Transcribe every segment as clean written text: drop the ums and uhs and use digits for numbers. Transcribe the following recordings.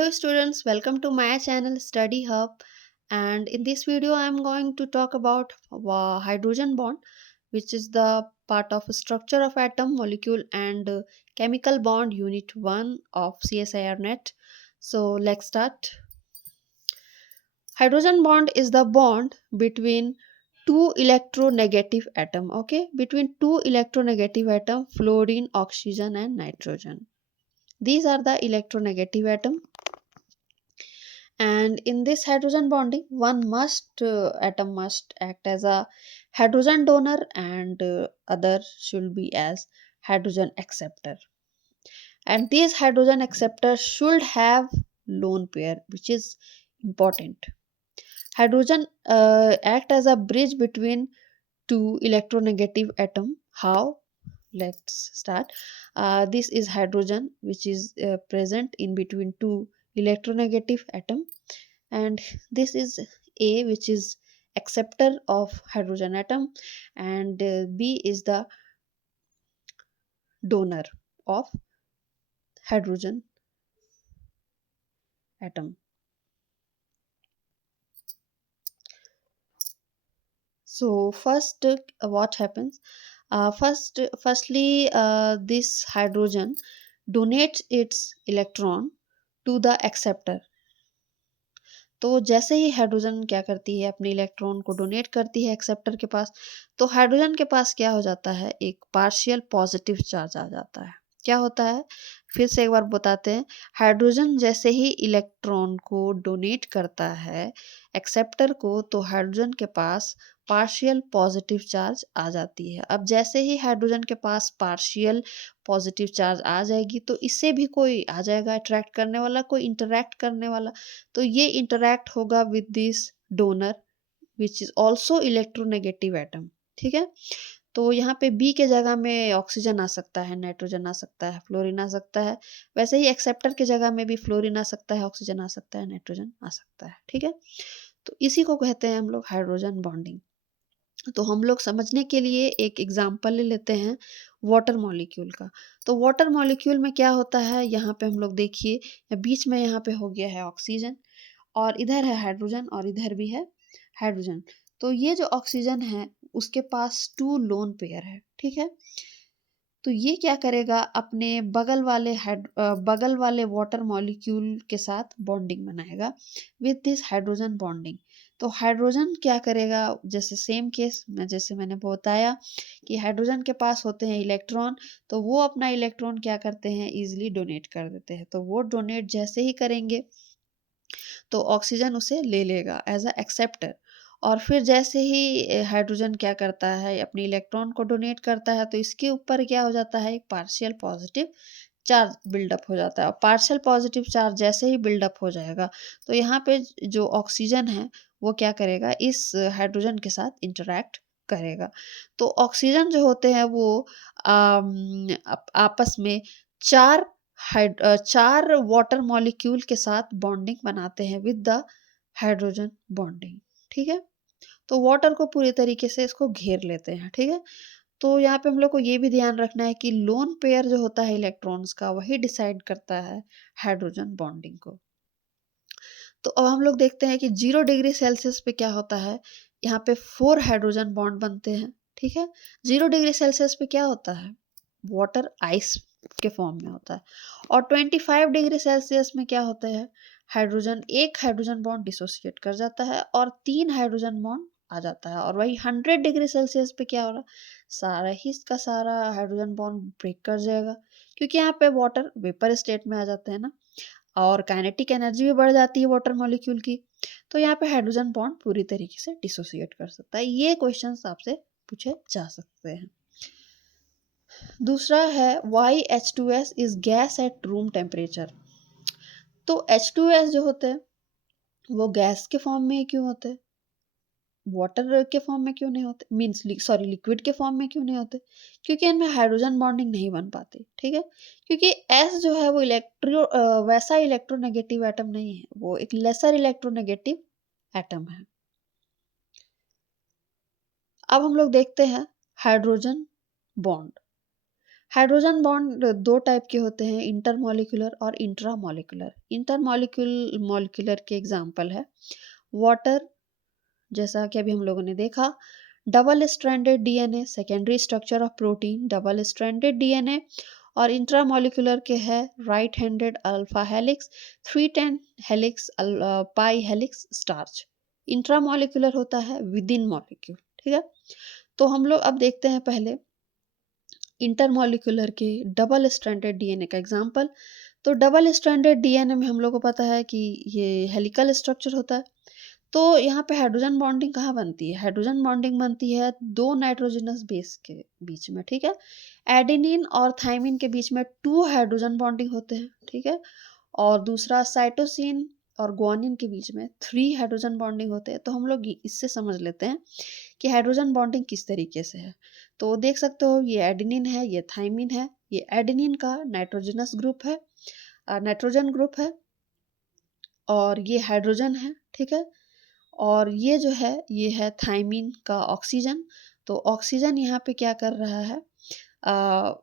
Hello students, welcome to my channel Study Hub, and in this video I am going to talk about hydrogen bond, which is the part of structure of atom, molecule and chemical bond unit 1 of CSIR net. So let's start. Hydrogen bond is the bond between two electronegative atom, okay, between two electronegative atom, fluorine, oxygen and nitrogen. These are the electronegative atom, and in this hydrogen bonding one must atom must act as a hydrogen donor, and other should be as hydrogen acceptor, and these hydrogen acceptors should have lone pair, which is important. Hydrogen act as a bridge between two electronegative atom. How? Let's start. This is hydrogen which is present in between two electronegative atom, and this is A, which is acceptor of hydrogen atom, and B is the donor of hydrogen atom. So first, what happens? Firstly, this hydrogen donates its electron to the acceptor. तो जैसे ही hydrogen क्या करती है, अपने electron को donate करती है acceptor के पास, तो हाइड्रोजन के पास क्या हो जाता है, एक पार्शियल पॉजिटिव चार्ज आ जाता है। क्या होता है, फिर से एक बार बताते हैं। हाइड्रोजन जैसे ही इलेक्ट्रॉन को डोनेट करता है एक्सेप्टर को, तो हाइड्रोजन के पास पार्शियल पॉजिटिव चार्ज आ जाती है। अब जैसे ही हाइड्रोजन के पास पार्शियल पॉजिटिव चार्ज आ जाएगी, तो इससे भी कोई आ जाएगा अट्रैक्ट करने वाला, कोई इंटरैक्ट करने वाला। तो ये इंटरैक्ट होगा with this donor which is also electronegative atom. ठीक है, तो यहाँ पे बी के जगह में ऑक्सीजन आ सकता है, नाइट्रोजन आ सकता है, फ्लोरीन आ सकता है। वैसे ही एक्सेप्टर के जगह में भी फ्लोरीन आ सकता है, ऑक्सीजन आ सकता है, नाइट्रोजन आ सकता है। ठीक है, तो इसी को कहते हैं हम लोग हाइड्रोजन बॉन्डिंग। तो हम लोग समझने के लिए एक एग्जाम्पल ले लेते हैं वाटर मॉलिक्यूल का। तो वाटर मॉलिक्यूल में क्या होता है, यहाँ पे हम लोग देखिए, बीच में यहाँ पे हो गया है ऑक्सीजन, और इधर है हाइड्रोजन, और इधर भी है हाइड्रोजन। तो ये जो ऑक्सीजन है उसके पास टू लोन पेयर है। ठीक है, तो ये क्या करेगा, अपने बगल वाले वाटर मॉलिक्यूल के साथ बॉन्डिंग बनाएगा विद दिस हाइड्रोजन बॉन्डिंग। तो हाइड्रोजन क्या करेगा, जैसे सेम केस में जैसे मैंने बताया कि हाइड्रोजन के पास होते हैं इलेक्ट्रॉन, तो वो अपना इलेक्ट्रॉन क्या करते हैं, इजीली डोनेट कर देते हैं। तो वो डोनेट जैसे ही करेंगे तो ऑक्सीजन उसे ले लेगा एज अ एक्सेप्टर, और फिर जैसे ही हाइड्रोजन क्या करता है, अपने इलेक्ट्रॉन को डोनेट करता है, तो इसके ऊपर क्या हो जाता है, एक पार्शियल पॉजिटिव चार्ज बिल्डअप हो जाता है। और पार्शियल पॉजिटिव चार्ज जैसे ही बिल्डअप हो जाएगा, तो यहाँ पे जो ऑक्सीजन है वो क्या करेगा, इस हाइड्रोजन के साथ इंटरैक्ट करेगा। तो ऑक्सीजन जो होते हैं वो आपस में चार चार वाटर मॉलिक्यूल के साथ बॉन्डिंग बनाते हैं विद द हाइड्रोजन बॉन्डिंग। ठीक है, तो वाटर को पूरी तरीके से इसको घेर लेते हैं। ठीक है, तो यहाँ पे हम लोग को ये भी ध्यान रखना है कि लोन पेयर जो होता है इलेक्ट्रॉन्स का, वही डिसाइड करता है हाइड्रोजन बॉन्डिंग को। तो अब हम लोग देखते हैं कि 0 डिग्री सेल्सियस पे क्या होता है, यहाँ पे 4 हाइड्रोजन बॉन्ड बनते हैं। ठीक है, 0 डिग्री सेल्सियस पे क्या होता है, वाटर आइस के फॉर्म में होता है। और 25 डिग्री सेल्सियस में क्या होता है, हाइड्रोजन एक हाइड्रोजन बॉन्ड डिसोसिएट कर जाता है और 3 हाइड्रोजन बॉन्ड आ जाता है। और वही 100 डिग्री सेल्सियस पे क्या हो रहा, सारा ही इसका सारा हाइड्रोजन बॉन्ड ब्रेक कर जाएगा, क्योंकि यहाँ पे वाटर वेपर स्टेट में आ जाते हैं ना, और काइनेटिक एनर्जी भी बढ़ जाती है वाटर मॉलिक्यूल की। तो यहाँ पे हाइड्रोजन बॉन्ड पूरी तरीके से डिसोसिएट कर सकता है। ये क्वेश्चन आपसे पूछे जा सकते हैं। दूसरा है why H2S is gas at room temperature. तो H2S जो होते हैं वो गैस के फॉर्म में क्यों होते हैं, वाटर के फॉर्म में क्यों नहीं होते, मीन्स सॉरी लिक्विड के फॉर्म में क्यों नहीं होते, क्योंकि इनमें हाइड्रोजन बॉन्डिंग नहीं बन पाती। ठीक है, क्योंकि S जो है वो वैसा इलेक्ट्रोनेगेटिव एटम नहीं है, वो एक लेसर इलेक्ट्रोनेगेटिव एटम है। अब हम लोग देखते हैं हाइड्रोजन बॉन्ड। हाइड्रोजन बॉन्ड दो टाइप के होते हैं, इंटरमॉलिक्यूलर और इंट्रामॉलिक्यूलर। इंटरमॉलिक्यूलर के एग्जांपल है वाटर, जैसा कि अभी हम लोगों ने देखा, double stranded DNA, secondary structure of protein double stranded DNA. और इंट्रामॉलिक्यूलर के है right handed alpha helix, 310 helix, pi helix, starch. Intramolecular होता है विद इन मॉलिक्यूल, ठीक है। तो हम लोग अब देखते हैं पहले इंटरमॉलिक्यूलर के डबल स्ट्रैंडेड डीएनए का एग्जांपल। तो डबल स्ट्रैंडेड डीएनए में हम लोग को पता है कि ये हेलिकल स्ट्रक्चर होता है। तो यहाँ पे हाइड्रोजन बॉन्डिंग कहाँ बनती है? हाइड्रोजन बॉन्डिंग बनती है दो नाइट्रोजनस बेस के बीच में, ठीक है। एडेनिन और थाइमिन के बीच में टू हाइड्रोजन बॉन्डिंग होते हैं, ठीक है। और दूसरा साइटोसिन और ग्वानिन के बीच में 3 हाइड्रोजन बॉन्डिंग होते हैं। तो हम लोग इससे समझ लेते हैं कि हाइड्रोजन बॉन्डिंग किस तरीके से है। तो देख सकते हो ये एडेनिन है, ये थाइमिन है। ये एडेनिन का नाइट्रोजनस ग्रुप है, नाइट्रोजन ग्रुप है, और ये हाइड्रोजन है, ठीक है। और ये जो है ये है थाइमिन का ऑक्सीजन। तो ऑक्सीजन यहाँ पे क्या कर रहा है,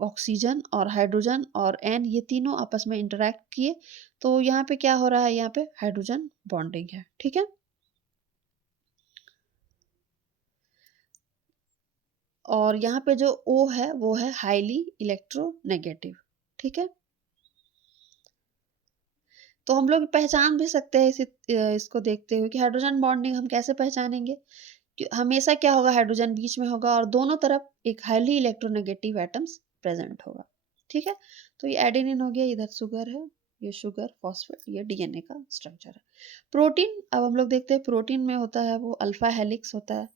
ऑक्सीजन और हाइड्रोजन और एन ये तीनों आपस में इंटरेक्ट किए, तो यहाँ पे क्या हो रहा है, यहाँ पे हाइड्रोजन बॉन्डिंग है, ठीक है। और यहाँ पे जो O है वो है हाईली इलेक्ट्रोनेगेटिव, ठीक है। तो हम लोग पहचान भी सकते हैं इसको देखते हुए कि हाइड्रोजन बॉन्डिंग हम कैसे पहचानेंगे कि हमेशा क्या होगा, हाइड्रोजन बीच में होगा और दोनों तरफ एक हाईली इलेक्ट्रोनेगेटिव एटम्स प्रेजेंट होगा, ठीक है। तो ये एडेनिन हो गया, इधर शुगर है, ये शुगर फॉस्फेट, ये डीएनए का स्ट्रक्चर है। प्रोटीन, अब हम लोग देखते हैं प्रोटीन में होता है वो अल्फा हेलिक्स होता है,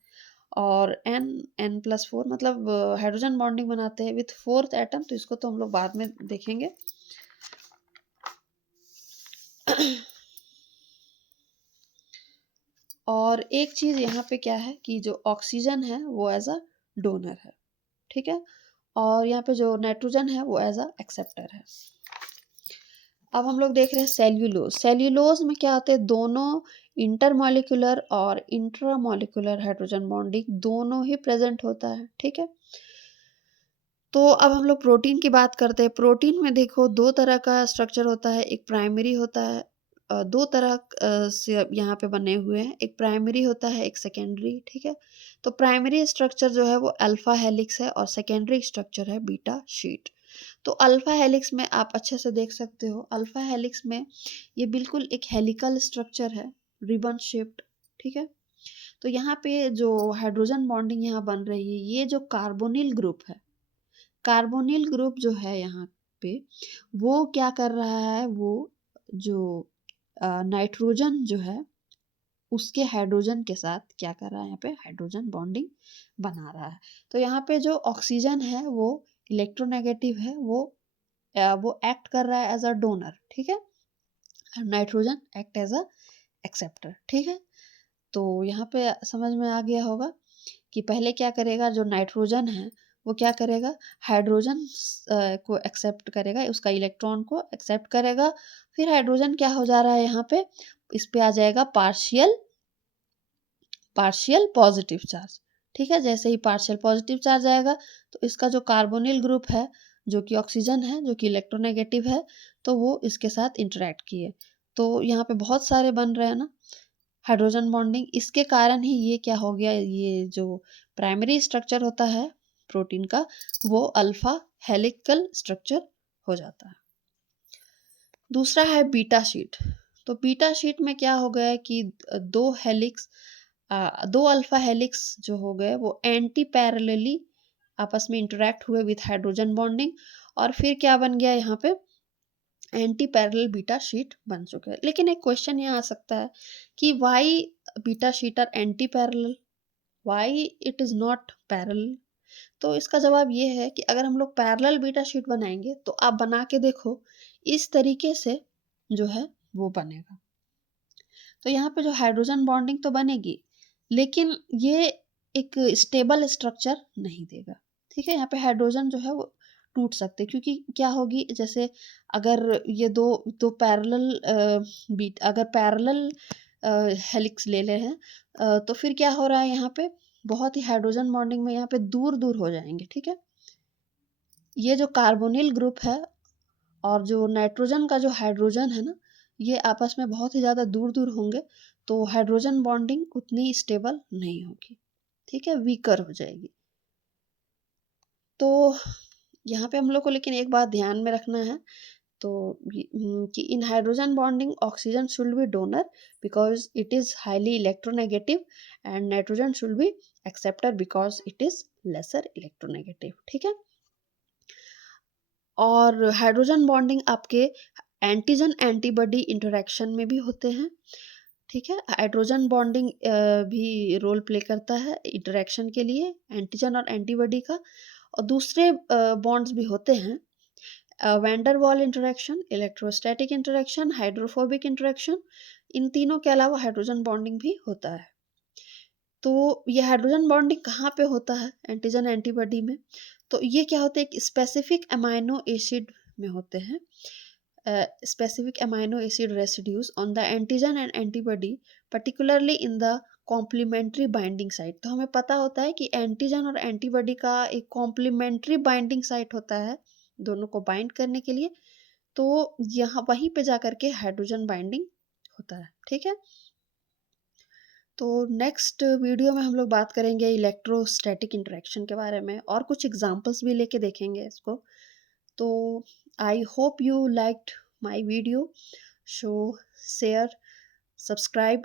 और N+4 मतलब हाइड्रोजन बॉन्डिंग बनाते हैं विथ फोर्थ एटम। तो इसको तो हम लोग बाद में देखेंगे। और एक चीज यहाँ पे क्या है कि जो ऑक्सीजन है वो एज अ डोनर है, ठीक है। और यहाँ पे जो नाइट्रोजन है वो एज अ एक्सेप्टर है। अब हम लोग देख रहे हैं सेल्यूलोज। सेल्यूलोज में क्या होते हैं, दोनों इंटरमॉलिक्यूलर और इंट्रामॉलिक्यूलर हाइड्रोजन बॉन्डिंग दोनों ही प्रेजेंट होता है, ठीक है। तो अब हम लोग प्रोटीन की बात करते हैं। प्रोटीन में देखो दो तरह का स्ट्रक्चर होता है, एक प्राइमरी होता है, दो तरह से यहाँ पे बने हुए हैं, एक प्राइमरी होता है, एक सेकेंडरी, ठीक है। तो प्राइमरी स्ट्रक्चर जो है वो अल्फा हेलिक्स है और सेकेंडरी स्ट्रक्चर है बीटा शीट। तो अल्फा हेलिक्स में आप अच्छे से देख सकते हो, अल्फा हेलिक्स में ये बिल्कुल एक हेलिकल स्ट्रक्चर है, रिबन शेप्ड, ठीक है। तो यहाँ पे जो हाइड्रोजन बॉन्डिंग यहाँ बन रही है, ये जो कार्बोनिल ग्रुप है, कार्बोनिल ग्रुप जो है यहाँ पे वो क्या कर रहा है, वो जो नाइट्रोजन जो है उसके हाइड्रोजन के साथ क्या कर रहा है, यहाँ पे हाइड्रोजन बॉन्डिंग बना रहा है। तो यहाँ पे जो ऑक्सीजन है वो इलेक्ट्रोनेगेटिव है, वो एक्ट कर रहा है एज अ डोनर, ठीक है। Nitrogen act as a acceptor, ठीक है। तो यहाँ पे समझ में आ गया होगा कि पहले क्या करेगा, जो नाइट्रोजन है वो क्या करेगा, हाइड्रोजन को एक्सेप्ट करेगा, उसका इलेक्ट्रॉन को एक्सेप्ट करेगा। फिर हाइड्रोजन क्या हो जा रहा है, यहाँ पे इस पे आ जाएगा पार्शियल पार्शियल पॉजिटिव चार्ज, ठीक है। जैसे ही पार्शियल पॉजिटिव चार्ज आएगा तो इसका जो कार्बोनिल ग्रुप है जो कि ऑक्सीजन है, जो कि इलेक्ट्रोनेगेटिव है, तो वो इसके साथ इंटरेक्ट किए। तो यहाँ पे बहुत सारे बन रहे हैं ना हाइड्रोजन बॉन्डिंग। इसके कारण ही ये क्या हो गया, ये जो प्राइमरी स्ट्रक्चर होता है प्रोटीन का वो अल्फा हेलिकल स्ट्रक्चर हो जाता है। दूसरा है बीटा शीट। तो बीटा शीट में क्या हो गया कि दो हेलिक्स दो अल्फा हेलिक्स जो हो गए वो एंटी पैरेलली आपस में इंटरेक्ट हुए विथ हाइड्रोजन बॉन्डिंग, और फिर क्या बन गया, यहाँ पे एंटी पैरेलल बीटा शीट बन चुके हैं। लेकिन एक क्वेश्चन यहाँ आ सकता है कि why beta sheet are anti parallel, why it is not parallel. तो इसका जवाब ये है कि अगर हम लोग पैरेलल बीटा शीट बनाएंगे तो आप बना के देखो, इस तरीके से जो है वो बनेगा। तो यहाँ पे जो हाइड्रोजन बॉन्डिंग तो बनेगी लेकिन ये एक स्टेबल स्ट्रक्चर नहीं देगा, ठीक है। यहाँ पे हाइड्रोजन जो है वो टूट सकते हैं, क्योंकि क्या होगी, जैसे अगर ये दो दो पैरेलल बीट अगर पैरेलल हेलिक्स ले ले हैं, तो फिर क्या हो रहा है, यहाँ पे बहुत ही हाइड्रोजन बॉन्डिंग में यहाँ पे दूर दूर हो जाएंगे, ठीक है। ये जो कार्बोनिल ग्रुप है और जो नाइट्रोजन का जो हाइड्रोजन है ना, ये आपस में बहुत ही ज़्यादा दूर दूर होंगे, तो हाइड्रोजन बॉन्डिंग उतनी स्टेबल नहीं होगी, ठीक है, वीकर हो जाएगी। तो यहाँ पे हम लोग को लेकिन एक बात ध्यान में रखना है, तो कि in hydrogen bonding oxygen should be donor because it is highly electronegative, and nitrogen should be acceptor because it is lesser electronegative, ठीक है। और हाइड्रोजन बॉन्डिंग आपके एंटीजन एंटीबॉडी इंटरेक्शन में भी होते हैं, ठीक है। हाइड्रोजन बॉन्डिंग भी रोल प्ले करता है इंटरेक्शन के लिए एंटीजन और एंटीबॉडी का, और दूसरे बॉन्ड्स भी होते हैं, van der Waals interaction, electrostatic interaction, hydrophobic interaction, इन तीनों के अलावा हाइड्रोजन बॉन्डिंग भी होता है। तो ये हाइड्रोजन बॉन्डिंग कहाँ पे होता है एंटीजन एंटीबॉडी में, तो ये क्या होता है, एक स्पेसिफिक अमाइनो एसिड में होते हैं, specific amino acid residues on the antigen and antibody, particularly in the complementary binding site. तो हमें पता होता है कि एंटीजन और एंटीबॉडी का एक कॉम्प्लीमेंट्री बाइंडिंग साइट होता है दोनों को बाइंड करने के लिए, तो यहाँ वहीं पे जाकर के हाइड्रोजन बाइंडिंग होता है, ठीक है। तो नेक्स्ट वीडियो में हम लोग बात करेंगे इलेक्ट्रोस्टैटिक इंटरेक्शन के बारे में, और कुछ एग्जांपल्स भी लेके देखेंगे इसको। तो I hope you liked my video, so share, subscribe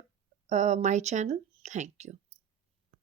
my channel, thank you.